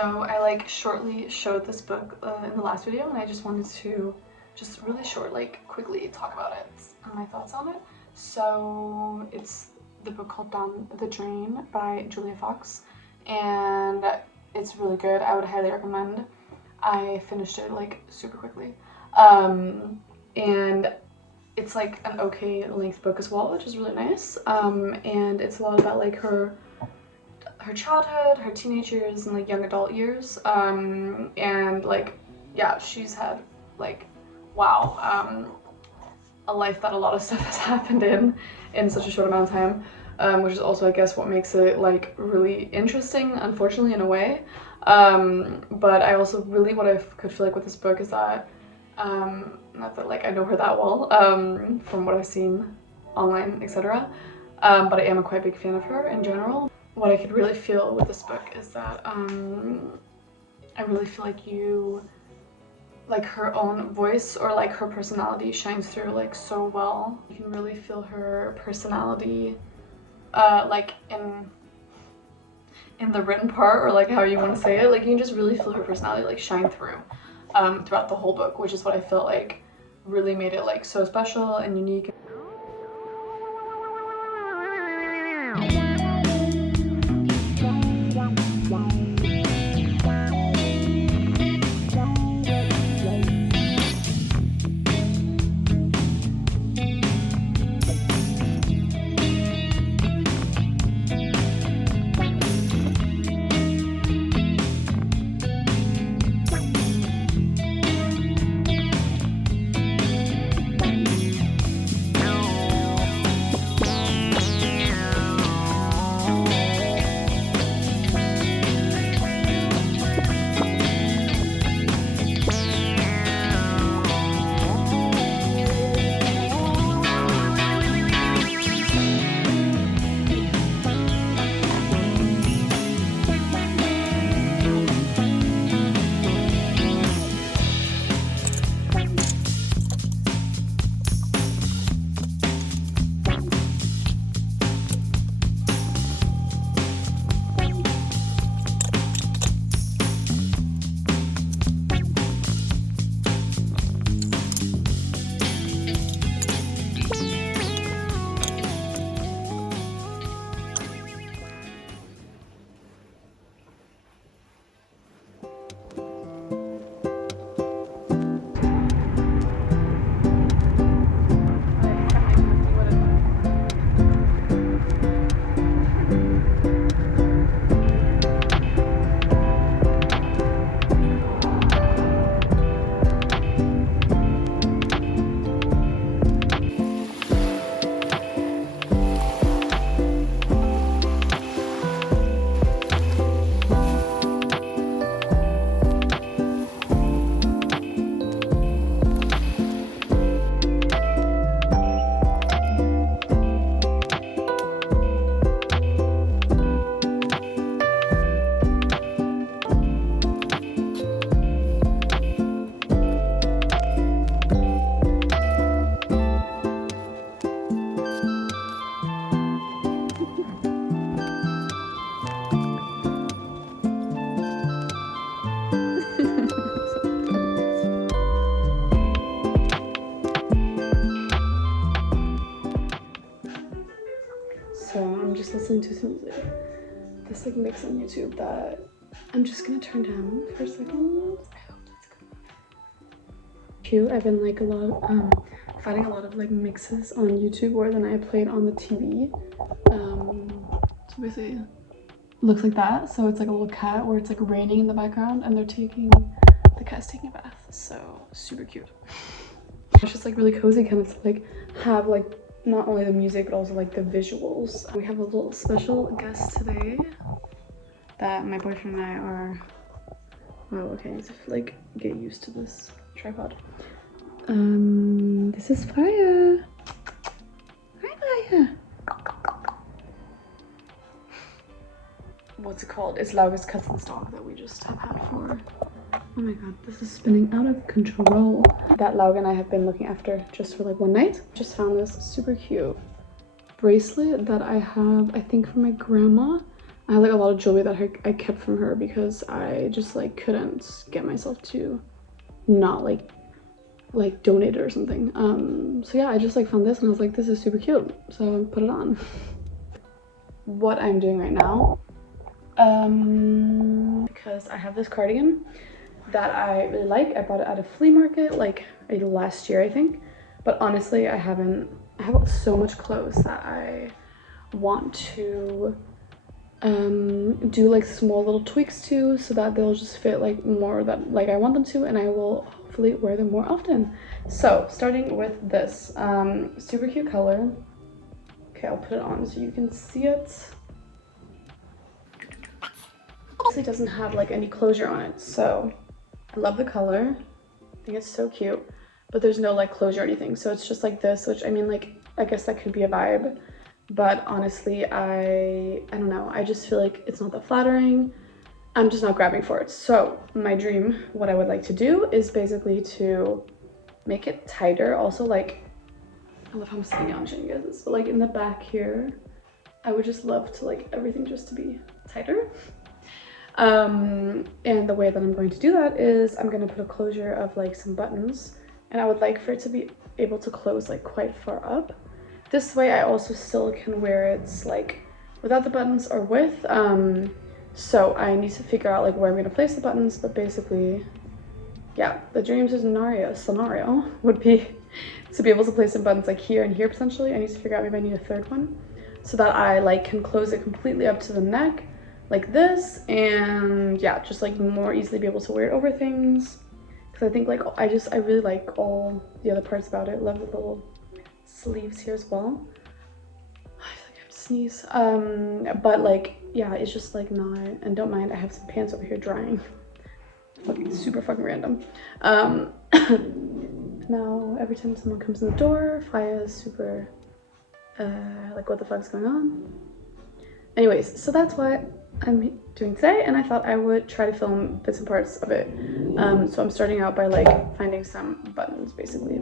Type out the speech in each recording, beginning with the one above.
So I like shortly showed this book in the last video, and I just wanted to just really short, like quickly talk about it and my thoughts on it. So it's the book called Down the Drain by Julia Fox, and it's really good. I would highly recommend. I finished it like super quickly, and it's like an okay length book as well, which is really nice. And it's a lot about like her childhood, her teenage years, and like young adult years. And like, yeah, she's had like, wow, a life that a lot of stuff has happened in such a short amount of time, which is also, I guess, what makes it like really interesting, unfortunately, in a way. But I also really, what I could feel like with this book is that, not that like I know her that well, from what I've seen online, etc. But I am a quite big fan of her in general. What I could really feel with this book is that I really feel like her own voice or like her personality shines through like so well. You can really feel her personality like in the written part, or like how you want to say it. Like you can just really feel her personality like shine through throughout the whole book, which is what I felt like really made it like so special and unique. So I'm just listening to some like this like mix on YouTube that I'm just gonna turn down for a second. I hope that's good. Cute. I've been like finding a lot of like mixes on YouTube where then I play it on the TV. So basically it looks like that. So it's like a little cat where it's like raining in the background and the cat's taking a bath. So super cute. It's just like really cozy kind of to like have like not only the music but also like the visuals. We have a little special guest today that my boyfriend and I are, wow, okay, I have to like get used to this tripod. This is Freya. Hi Freya. What's it called? It's Lauge's cousin's dog that we just have had for, oh my god, this is spinning out of control. That Lauge and I have been looking after just for like one night. Just found this super cute bracelet that I have, I think, from my grandma. I had like a lot of jewelry that I kept from her because I just like couldn't get myself to not like donate it or something. So yeah, I just like found this and I was like, this is super cute, so I put it on. What I'm doing right now, because I have this cardigan that I really like. I bought it at a flea market like last year, I think, but honestly I have so much clothes that I want to do like small little tweaks to, so that they'll just fit like more that like I want them to, and I will hopefully wear them more often. So starting with this super cute color. Okay, I'll put it on so you can see it. It doesn't have like any closure on it, so I love the color. I think it's so cute, but there's no like closure or anything, so it's just like this, which I mean, like, I guess that could be a vibe, but honestly I don't know, I just feel like it's not that flattering. I'm just not grabbing for it. So my dream, what I would like to do is basically to make it tighter. Also, like, I love how I'm sitting down showing you guys this, but like in the back here, I would just love to like everything just to be tighter. And the way that I'm going to do that is I'm going to put a closure of like some buttons, and I would like for it to be able to close like quite far up. This way I also still can wear it like without the buttons or with. So I need to figure out like where I'm going to place the buttons, but basically, yeah, the dream scenario would be to be able to place some buttons like here and here potentially. I need to figure out maybe I need a third one so that I like can close it completely up to the neck like this, and yeah, just like more easily be able to wear it over things, because I think like I really like all the other parts about it. Love the little sleeves here as well. I feel like I have to sneeze. But like, yeah, it's just like not, and don't mind, I have some pants over here drying. Fucking super fucking random. Now every time someone comes in the door, Faya is super like, what the fuck's going on? Anyways, so that's what I'm doing today, and I thought I would try to film bits and parts of it. So I'm starting out by like finding some buttons basically.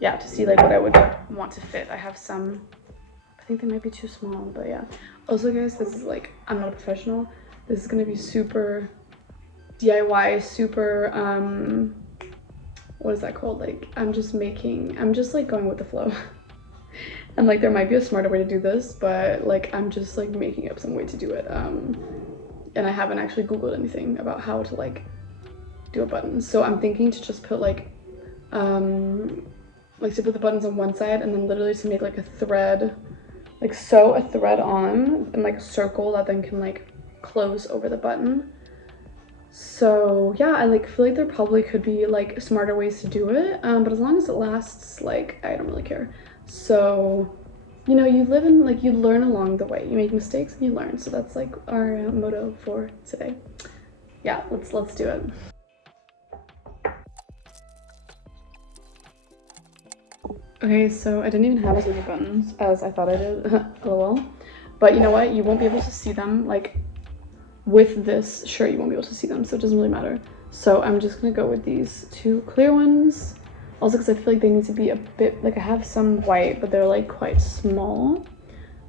Yeah, to see like what I would want to fit. I have some, I think they might be too small, but yeah. Also guys, this is like, I'm not a professional. This is gonna be super DIY, super, what is that called? Like, I'm just like going with the flow. And like there might be a smarter way to do this, but like I'm just like making up some way to do it. And I haven't actually Googled anything about how to like do a button. So I'm thinking to just put like to put the buttons on one side, and then literally to make like a thread, like sew a thread on and like a circle that then can like close over the button. So yeah, I like feel like there probably could be like smarter ways to do it, but as long as it lasts, like I don't really care. So, you know, you live and like you learn along the way. You make mistakes and you learn. So that's like our motto for today. Yeah, let's do it. Okay, so I didn't even have as many buttons as I thought I did. LOL. But you know what? You won't be able to see them like with this shirt. You won't be able to see them, so it doesn't really matter. So I'm just gonna go with these two clear ones. Also, because I feel like they need to be a bit, like I have some white, but they're like quite small.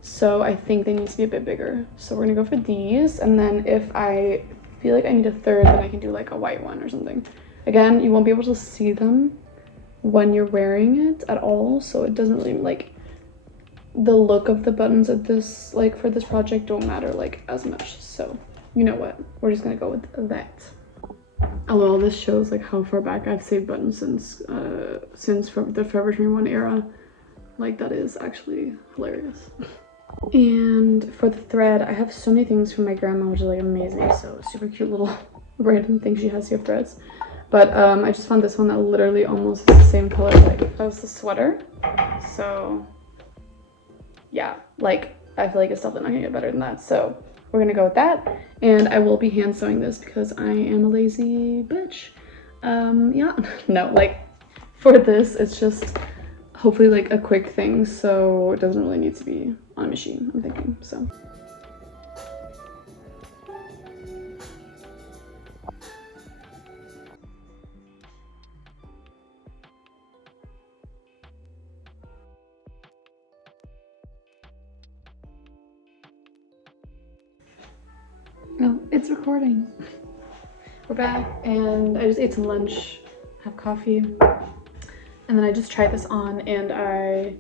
So I think they need to be a bit bigger. So we're gonna go for these. And then if I feel like I need a third, then I can do like a white one or something. Again, you won't be able to see them when you're wearing it at all. So it doesn't really like, the look of the buttons at this, like for this project don't matter like as much. So you know what? We're just gonna go with that. LOL, this shows like how far back I've saved buttons since from the Forever 21 era. Like that is actually hilarious. And for the thread, I have so many things from my grandma, which is like amazing. So super cute little random things she has here, threads. But I just found this one that literally almost is the same color like that was the sweater. So yeah, like I feel like it's definitely not gonna get better than that. So we're gonna go with that, and I will be hand sewing this because I am a lazy bitch. Yeah, no, like for this, it's just hopefully like a quick thing, so it doesn't really need to be on a machine, I'm thinking, so. It's recording. We're back and I just ate some lunch, have coffee, and then I just tried this on and I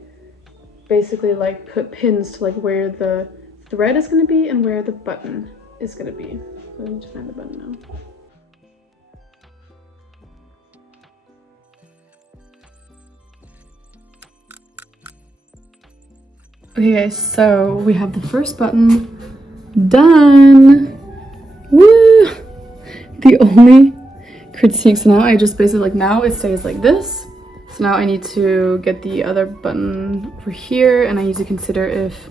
basically like put pins to like where the thread is gonna be and where the button is gonna be. So I need to find the button now. Okay guys, so we have the first button done. Woo! The only critique, so now I just basically like, now it stays like this. So now I need to get the other button over here and I need to consider if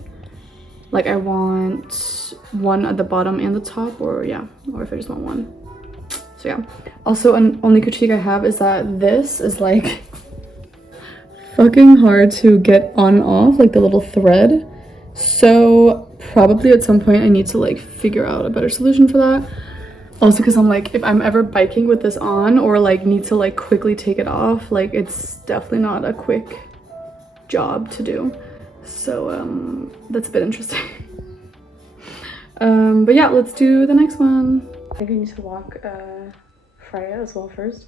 like I want one at the bottom and the top, or yeah, or if I just want one. So yeah. Also, an only critique I have is that this is like fucking hard to get on and off, like the little thread. So probably at some point I need to like figure out a better solution for that. Also because I'm like, if I'm ever biking with this on or like need to like quickly take it off, like it's definitely not a quick job to do. So that's a bit interesting. But yeah, let's do the next one. I think I need to walk Freya as well first.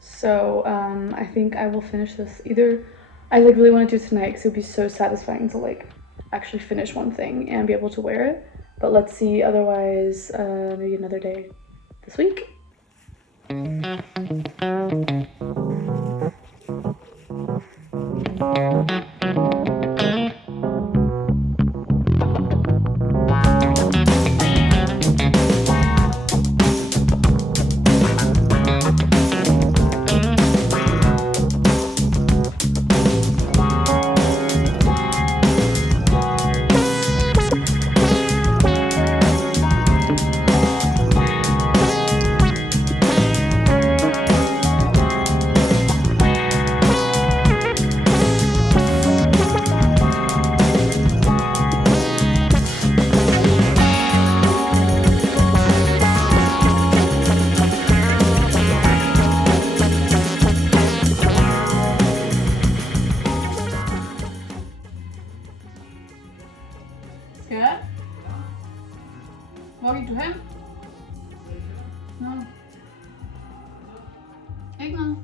So I think I will finish this either. I like really want to do it tonight because it would be so satisfying to like actually finish one thing and be able to wear it. But let's see, otherwise maybe another day this week. Scared? Walking to him? No. Ignore.